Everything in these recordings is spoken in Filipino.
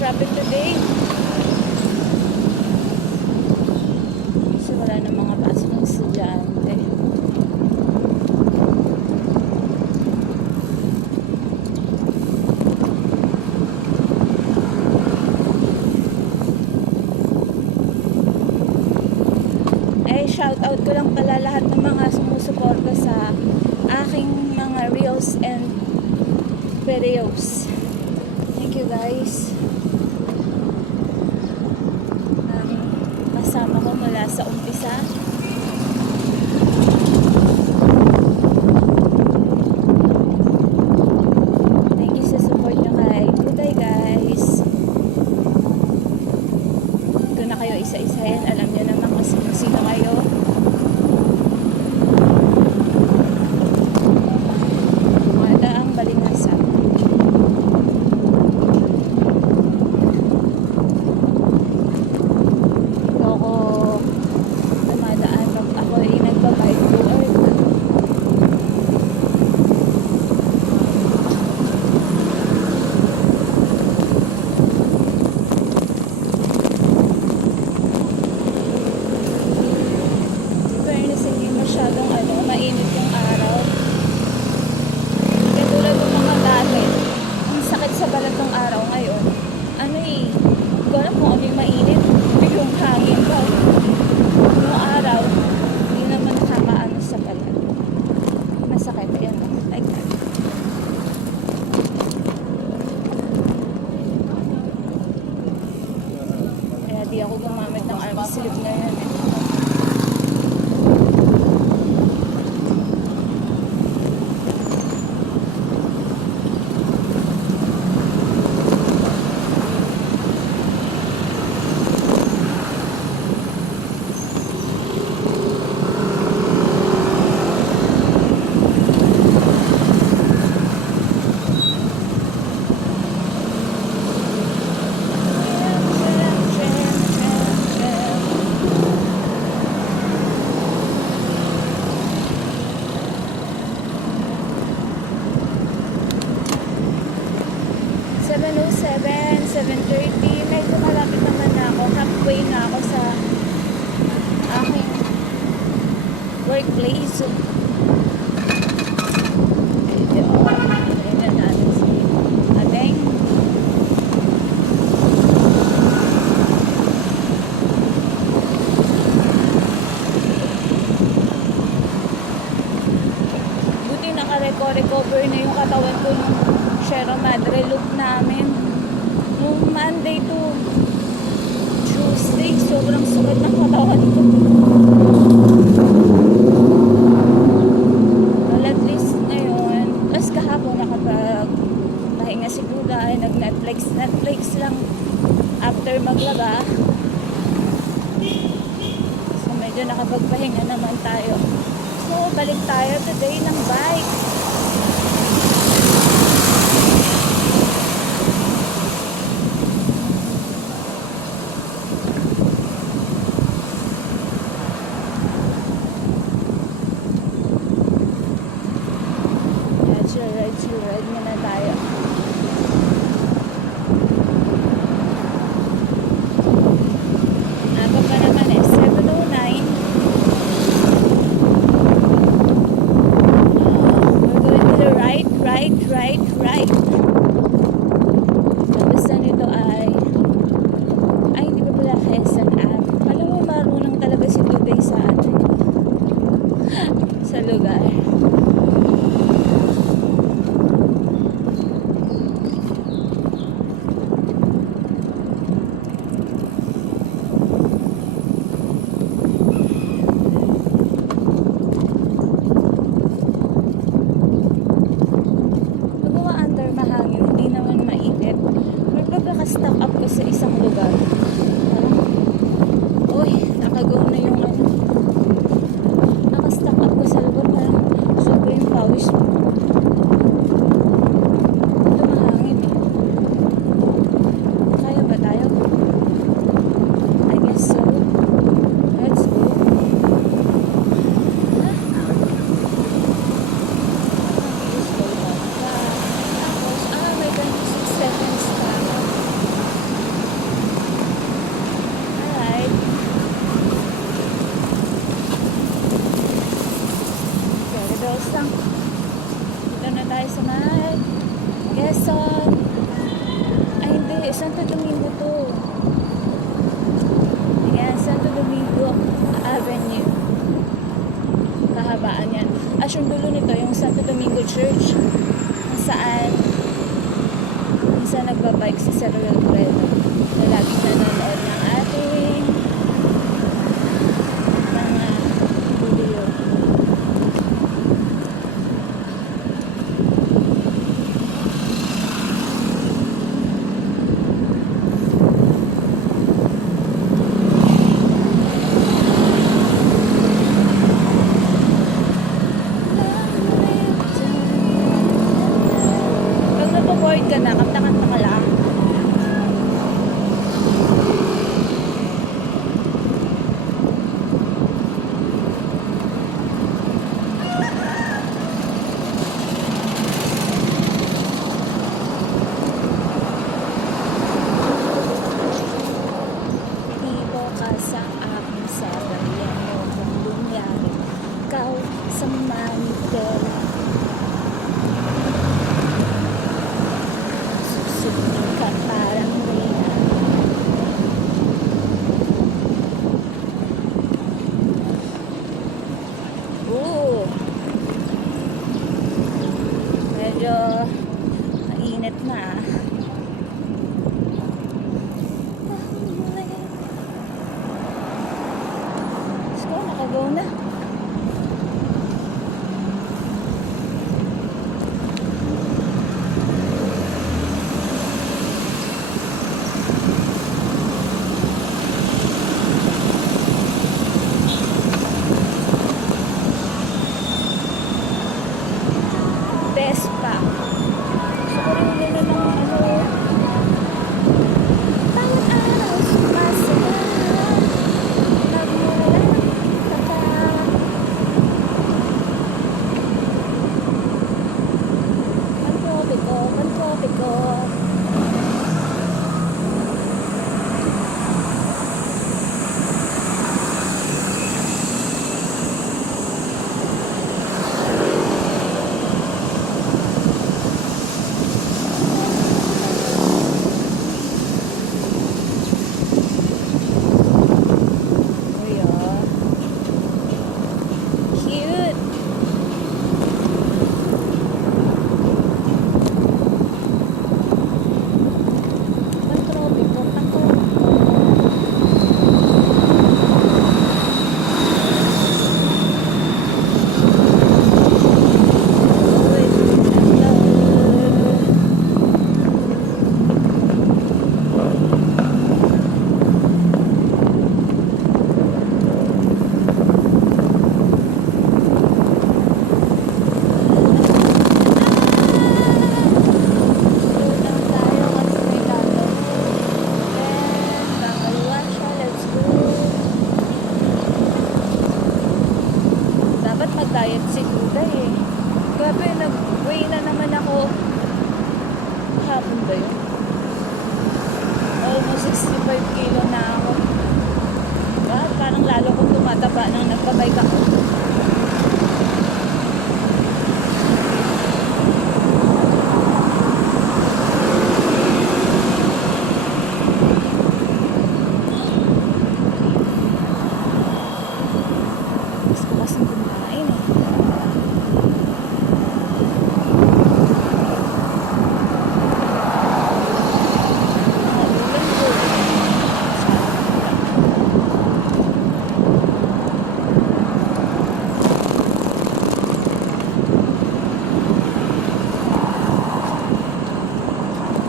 traffic today. Kasi wala na mga pasok ng estudyante. Shoutout ko lang pala lahat ng mga sumusuporta sa aking mga reels and videos. Thank you guys. Kasama ko mula sa umpisa. Thank you sa support nyo kay Duday guys. Ito na kayo isa-isa yan. Alam nyo naman kung sino kayo. Mainit yung araw. Katulad ng mga dati, ang sakit sa balat ng araw ngayon. Hindi ko alam kung ano yung mainit. Yung hangin ba? Yung araw, hindi naman nakakaano sa balat. Masakit. Ayan lang. Like that. Kaya di ako gumamit ng arm sleeve ngayon eh. Medyo malapit naman na ako. Halfway na ako sa aking workplace. Medyo ayun natin si Ateng. Buti naka-recover na yung katawan ko nung Sierra Madre loop namin. Nung Monday to Tuesday, sobrang sukat ng katawan ko. Well, at least ngayon, plus kahapon nakapag-pahinga si Buday, nag-Netflix lang after maglaba. So medyo nakapagpahinga naman tayo. So balik tayo today ng bike. Ride muna tayo. Aga pa naman eh, 7:09. We're going to the right. Tapos na nito ay hindi ko pala Quezon Ave. Alam mo, marunong talaga si Duday sa sa lugar. Quezon. Ay, hindi. Santo Domingo to. Ayan, Santo Domingo Avenue. Kahabaan yan. As yung dulo nito, yung Santo Domingo Church. Kung saan nagbabike si Sir Wilfredo na laging nanonood ng ating mga video. Pag napo-board ka na, kanta-kanta ka lang. Ibo ka sa aking sabayan mo kung lunyari. Ikaw sa Manitela. Susunod ka parang Reyna. Ooh. Medyo mainit na. Let's go, nakagaw na. Vespa. Gusto ko rin nila ng bawat araw sumasaya. Nagmula ng tatak. Pantropiko. Uy, oh. Cute. Pantropiko. Uy, hello. Slow lang tayo kasi may dato. Then, pangalawa siya. Let's go. Dapat mag-diet si Duday eh. Grabe, nag-weigh na naman ako. Hapon ba yun? Almost 65 kilo na ako. Diba? Parang lalo kong tumataba nang nagpabike ako. Gusto ko kasing kumain eh. Mga ulam ko.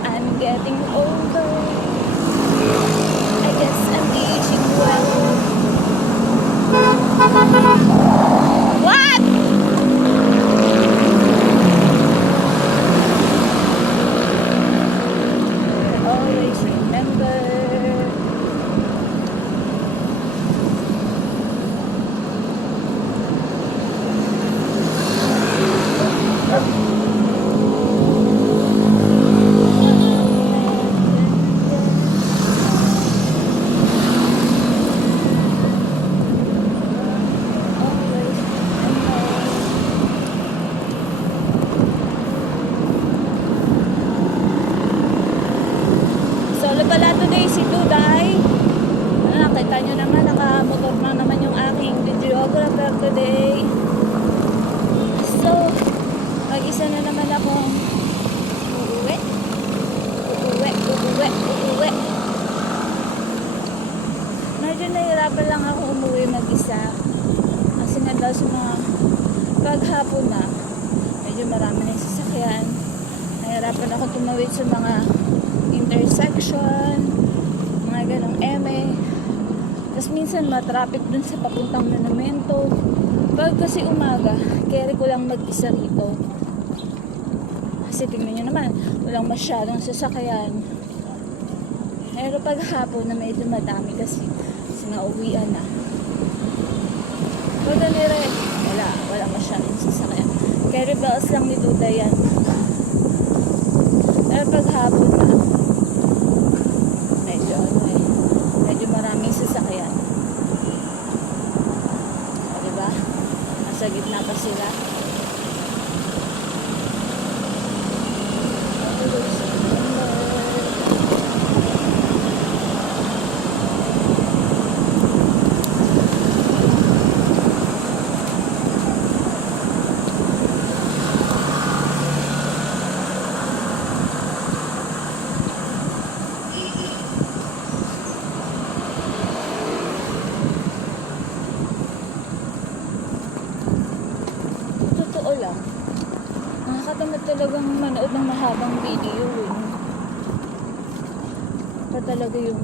I'm getting older. I guess I'm aging well. What? Always remember. today si Duday. Nakita nyo naman, nakamotor na naman yung aking videographer today. So, mag-isa na naman akong uuwi. Medyo nahirapan lang ako umuwi mag-isa. Kasi nga daw sa mga paghapon na, medyo marami na yung sasakyan. Nahirapan ako tumawid sa mga intersection, mga ganong eme. Tapos minsan matraffic dun sa papuntang monumento. Pag kasi umaga, carry ko lang mag-isa rito. Kasi tingnan nyo naman, walang masyadong sasakyan. Pero pag hapon na medyo madami kasi nga uwian na. Pag ganire, wala masyadong sasakyan. Carry bells lang ni Duda yan. Pero pag hapon na, medyo maraming sasakyan. O, diba? Nasa gitna pa sila. Lang. Nakakatamad talagang manood ng mahabang video pa talaga yung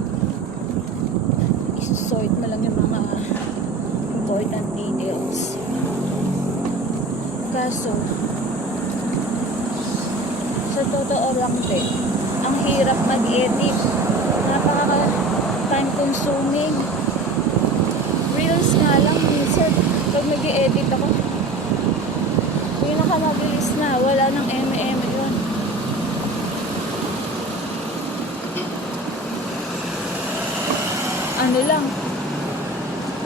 isusort mo lang yung mga important details. Kaso sa totoo lang din, ang hirap mag-edit, napaka time consuming. Reels nga lang minsan pag mag-edit ako, pinakamabilis na, wala nang yun. Ano lang,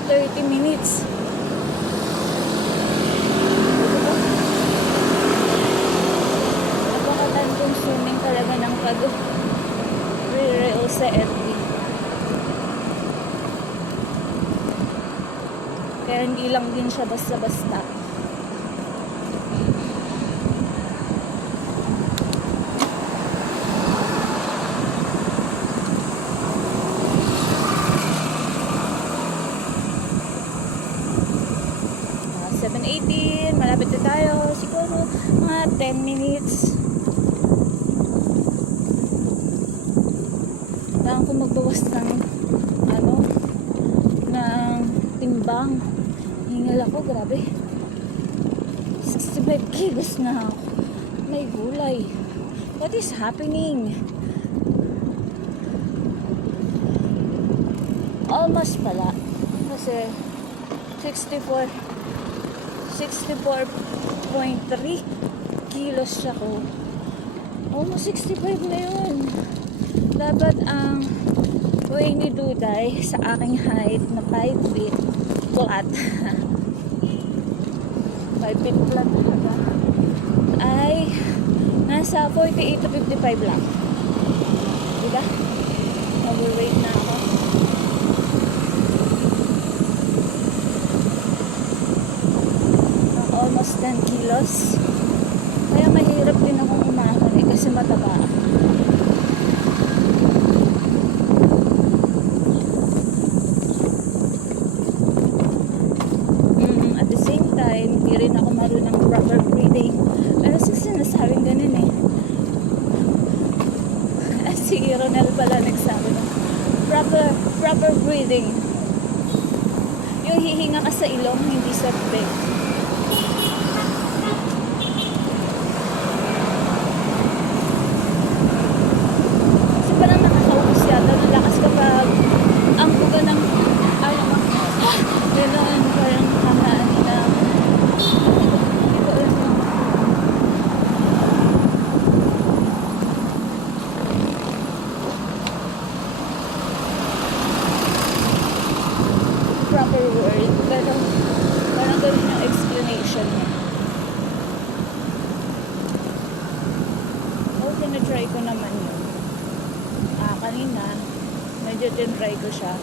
30 minutes. Napaka-time consuming talaga ng pag-reel sa FB. Kaya hindi lang din siya basta-basta. Malapit na tayo, siguro mga 10 minutes. Kailangan ko magbawas ng ng timbang. Hingal ako, grabe. 65 kilos na ako. May gulay. What is happening? Almost pala. Kasi 64.3 kilos siya ko. Almost 65 na yun. Dapat ang weight ni Duday sa aking height na 5 feet flat 5 feet flat talaga ay nasa 48 to 55 lang. Diba? Overweight na ako. Almost 10 kilos. Kaya mahirap din akong umahon kasi mataba. At the same time, hindi rin ako marunong proper breathing. Ano sa sinasabing ganun eh. Si Ronel pala nagsabi ng proper breathing. Yung hihinga ka sa ilong, hindi sa bibig. Parang nakakaubos yata ng lakas kapag ang buga ng gano'n, parang kahaan na proper word, pero parang gano'n yung explanation niya. Okay, na-try ko naman yun. Kanina Medyo tinry ko siya.